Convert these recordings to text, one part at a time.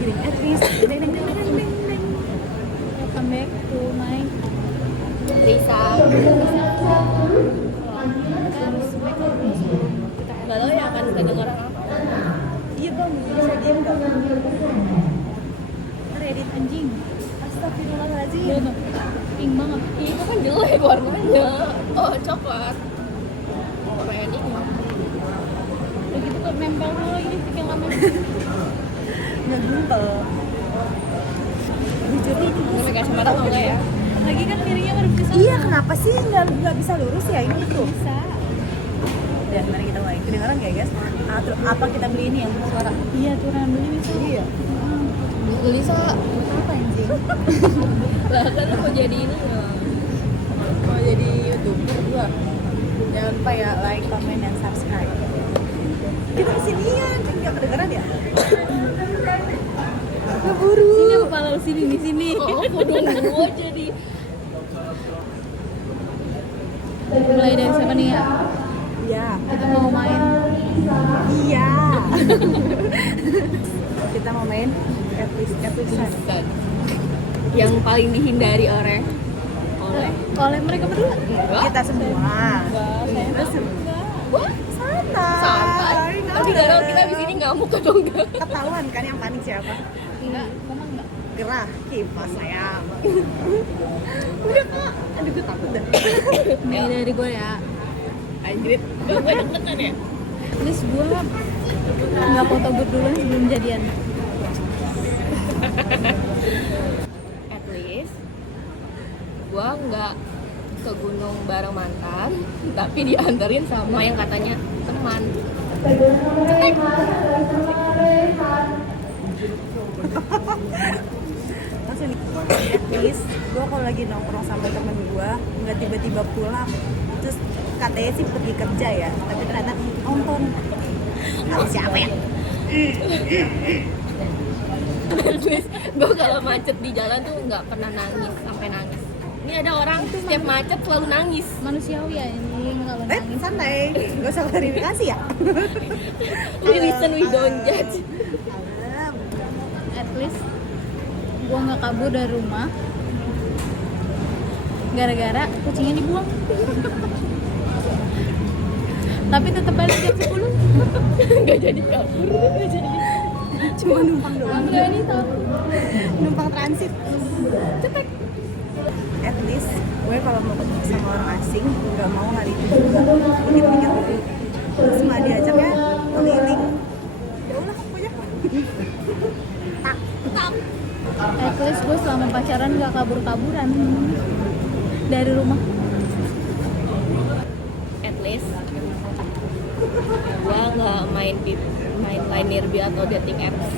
At least, ding, ding, ding, ding, ding, ding. Welcome back to my Risa. Gak tau ya akan kedengeran apa. Iya bang, bisa diem gak? Reddit anjing. Astagfirullahaladzim. Iya bang, pink banget. Itu kan jelek warnanya. Oh coklat. Korean ini. Begitu kok nempel dulu ini bikin lama. Nggak gumpel. Jujur nih, Pakai kacamata mau nggak ya? lagi kan miringnya ngadep ke sana. Iya, kenapa sih nggak bisa lurus ya ini tuh? Bisa. Dan mari kita mulai. Kedengeran nggak guys? Apa kita beli ini yang suara? Iya, turunan beli bisa. Iya. Lisa. Apa anjing? Lah kan lu mau jadi ini ya. Mau jadi YouTuber juga. Jangan lupa ya like, comment, dan subscribe. Kita kesinian, nggak kedengeran ya? Keburu. Sini apa kepala lu sini nih sini. Oh, kodong gua jadi. Mulai dari siapa nih ya? Iya. Kita mau main. Iya. Kita mau main episode. Bukan. Yang paling dihindari oleh Oleh mereka berdua. enggak. Kita semua. Saya enggak. Wah, Santai. santai. Tapi kalau kita di sini ngamuk atau enggak? Ketahuan kan yang panik siapa? Enggak, memang enggak. Gerah kipas sayang. Udah kak. Aduh gue takut dah. Mulai dari gue ya. Anjrit, gue deg-degan ya. Terus gue nggak foto booth duluan sebelum jadian. At least gue nggak ke gunung bareng mantan, tapi dianterin sama yang katanya teman. Langsung nih. At least gue kalau lagi nongkrong sama temen gue nggak tiba-tiba pulang. Terus katanya sih pergi kerja ya, tapi ternyata nonton. Sama siapa ya? At least gue kalau macet di jalan tuh nggak pernah nangis sampai nangis. Ini ada orang setiap macet selalu nangis. Manusiawi ya ini kalau nangis. Santai, gak usah klarifikasi ya. We listen, we don't judge. At least gue nggak kabur dari rumah gara-gara kucingnya dibuang. Tapi tetap balik jam 10. Gak jadi kabur, gak jadi. Cuma numpang doang. Enggak ini tahu. Numpang transit. Cetek. At least gue kalau mau ketemu sama orang asing nggak mau hari itu juga mikir-mikir dulu. Terus malah diajaknya keliling. Ya udah pokoknya. Tak. At least gue selama pacaran nggak kabur-kaburan dari rumah. At least gua nggak main line nearby atau dating apps.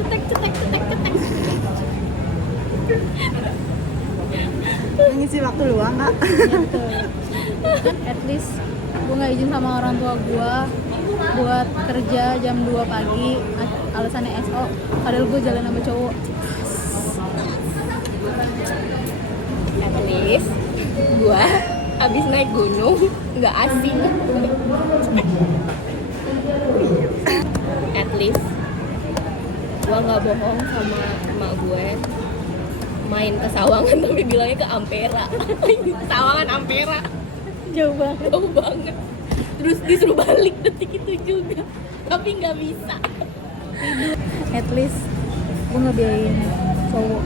Cetek. Ngisi waktu luang kak. Gitu. At least gue nggak izin sama orang tua gue buat kerja jam 2 pagi alasannya SO, padahal gue jalan sama cowok. At least gua abis naik gunung nggak asing. At least gua nggak bohong sama emak gue main ke Sawangan tapi bilangnya ke Ampera. Sawangan Ampera jauh banget terus disuruh balik detik itu juga tapi nggak bisa. At least gue nggak biayain cowok.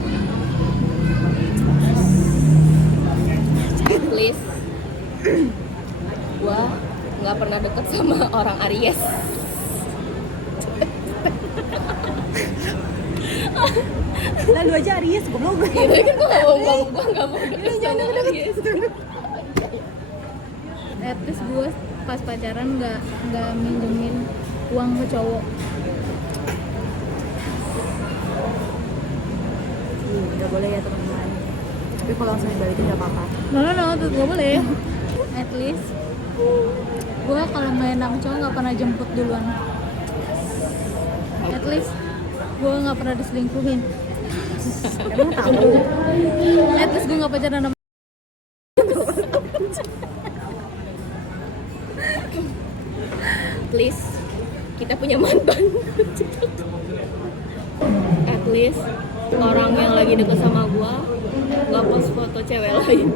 At least gua nggak pernah deket sama orang Aries. Lalu aja Aries goblok. Gitu kan gua nggak mau deket sama Aries. At least gue pas pacaran nggak minjemin uang ke cowok. Nggak boleh ya teman-teman. Tapi kalau langsung dibalikin nggak apa-apa. No, tuh gak boleh. At least gue kalau main sama cowok nggak pernah jemput duluan. At least gue nggak pernah diselingkuhin. Emang tahu? At least gue nggak pacaran sama. Please kita punya mantan. At least orang yang lagi deket sama gua nggak post foto cewek lain.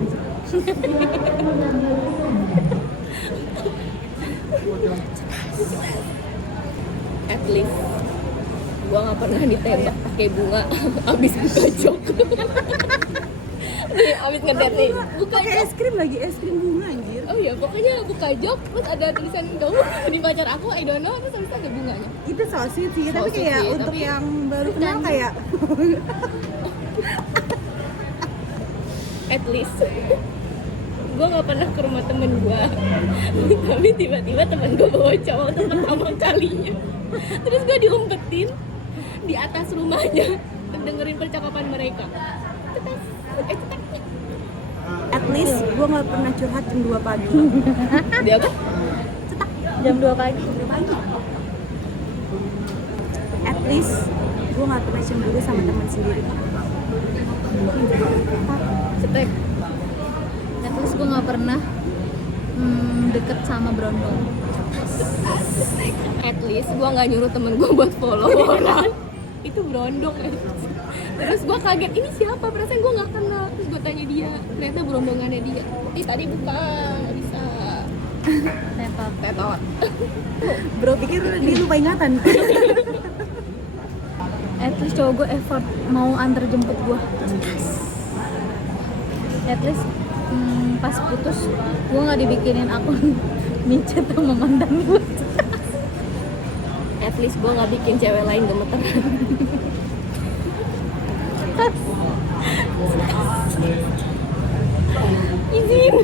At least gua nggak pernah ditembak pakai bunga abis buka jok. Nih, abis ngedate nih buka Pakai jok. es krim lagi, es krim bunga anjir. Oh iya, pokoknya buka jok terus ada tulisan kamu di pacar aku, I don't know, terus habis itu ada bunganya. Itu so sweet sih, tapi sweet kayak sih, untuk tapi- yang baru kenal kayak At least gue nggak pernah ke rumah temen gue, tapi tiba-tiba temen gue bawa cowok untuk pertama kalinya, terus gue diumpetin di atas rumahnya dan dengerin percakapan mereka. Cetek. at least gue nggak pernah curhat jam 2 pagi. Dia apa? Jam 2 pagi. At least gue nggak pernah cemburu sama teman sendiri. Cetek. At least gue nggak pernah deket sama berondong. At least gue nggak nyuruh temen gue buat follow orang. Itu berondong. Terus gue kaget, ini siapa? Perasaan gue nggak kenal. Terus gue tanya dia, ternyata berondongannya dia. Ih tadi bukan, nggak bisa. Tetot. Bro pikir dia lupa ingatan. At least cowok gue effort mau antar jemput gue. At least pas putus gue nggak dibikinin akun micet sama mantan gue. At least gue nggak bikin cewek lain gemeteran. Izin.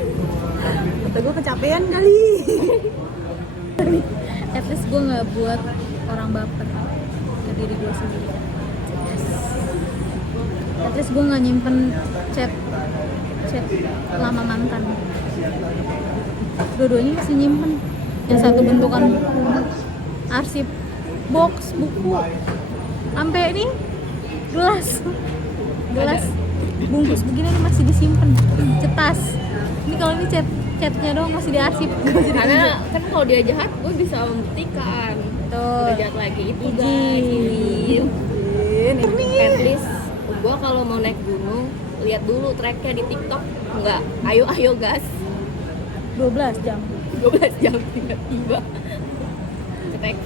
Atau gue kecapean kali. At least gue nggak buat orang baper ke diri gue sendiri. At least gue nggak nyimpen chat lama mantan. Dua-duanya masih nyimpen. Yang satu bentukan arsip box buku, sampai ini gelas bungkus begini nih masih disimpan, cetas. Ini kalau ini chatnya doang masih diarsip. Karena kan kalau dia jahat, gue bisa membuktikan. Tuh. Udah jahat lagi itu guys. Ini. At least gue kalau mau naik gunung lihat dulu tracknya di TikTok. Enggak, ayo gas. 12 jam. 12 jam tiba-tiba. Cetek.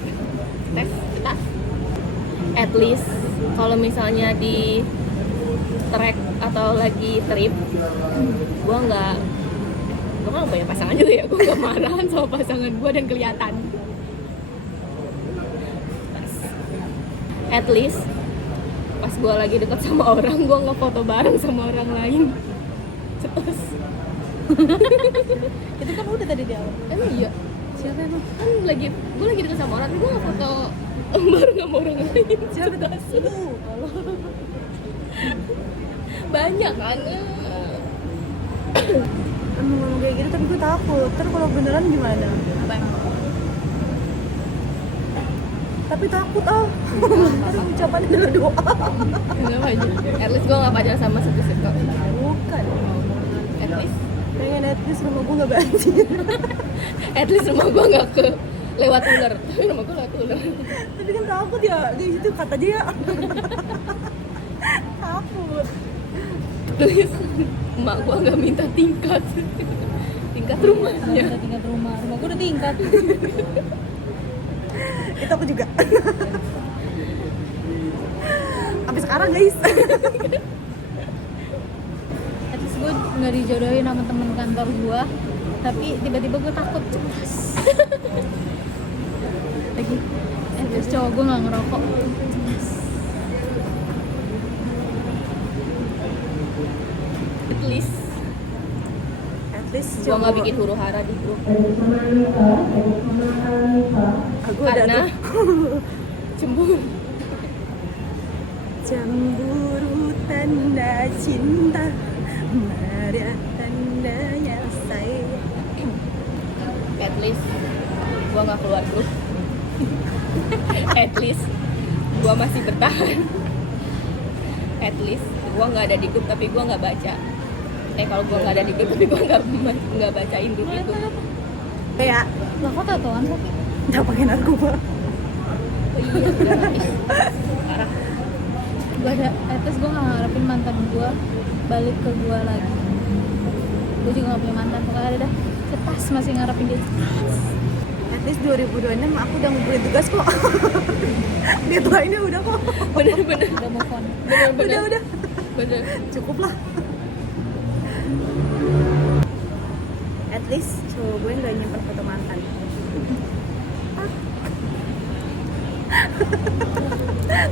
Cetas. At least kalau misalnya di trek atau lagi trip, gue kan punya pasangan juga ya, gue nggak marahan sama pasangan gue dan kelihatan. At least pas gue lagi deket sama orang, gue ngefoto bareng sama orang lain. Cetas. Itu kan udah tadi di awal. Emang iya, Siapa emang? kan gue lagi deket sama orang, tapi gue ngefoto bareng sama orang lain. Cetas. Banyak kan. Emang ngomong kayak gitu tapi gue takut. Ntar kalau beneran gimana? Apa emang? Tapi takut Ntar ucapannya adalah doa. Enggak aja. At least gue gak pacaran sama satu kok. Bukan. At least Pengen at least rumah gue gak banjir. At least rumah gue gak ke lewat ular. Tapi rumah gue lewat ular. Tapi kan takut ya. Di situ kata dia. Takut. Please, emak gue gak minta tingkat rumahnya. Udah tingkat rumah gue udah tingkat. Itu aku juga. Sampai sekarang guys. At least gue nggak dijodohin sama temen kantor gue, tapi tiba-tiba gue takut cemas. Lagi, terus cowok gue nggak ngerokok. Cemas. At least At least gue gak bikin huru hara di grup. Aku ada Karena cemburu. cemburu tanda cinta, marah tandanya sayang. At least gue gak keluar grup. At least gue masih bertahan. At least gue gak ada di grup tapi gue gak baca. Kalau gue gak ada di grup tapi gue gak bacain grup itu. Kayak Lah kok tatoan tapi? nggak pakai narkoba. Oh iya, udah. Parah. Gue gak ada, at least gue gak ngarepin mantan gue balik ke gue lagi. Gue juga gak punya mantan, pokoknya ada dah cetas masih ngarepin dia. At least 2026 aku udah ngumpulin tugas kok. Deadline-nya udah kok. Bener-bener. Udah move on. Bener-bener. Udah. Bener. Cukup lah. At least cowok gue nggak nyimpen foto mantan.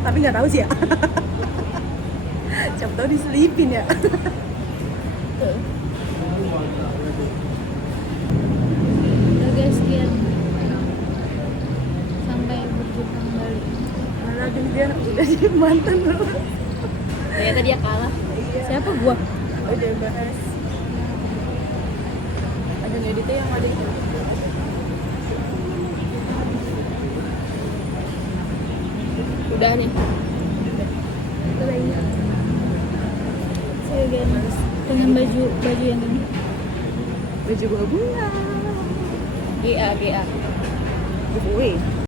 Tapi nggak tahu sih ya. Siapa tahu diselipin ya. Udah guys, sekian. Sampai berjumpa kembali. Malah dia udah jadi mantan loh. Ternyata dia kalah. Siapa gue? Udah bahas. Ada ngeditnya yang ada itu. Udah nih. See you again. Dengan baju yang ini. Baju bunga-bunga. GA. Giveaway.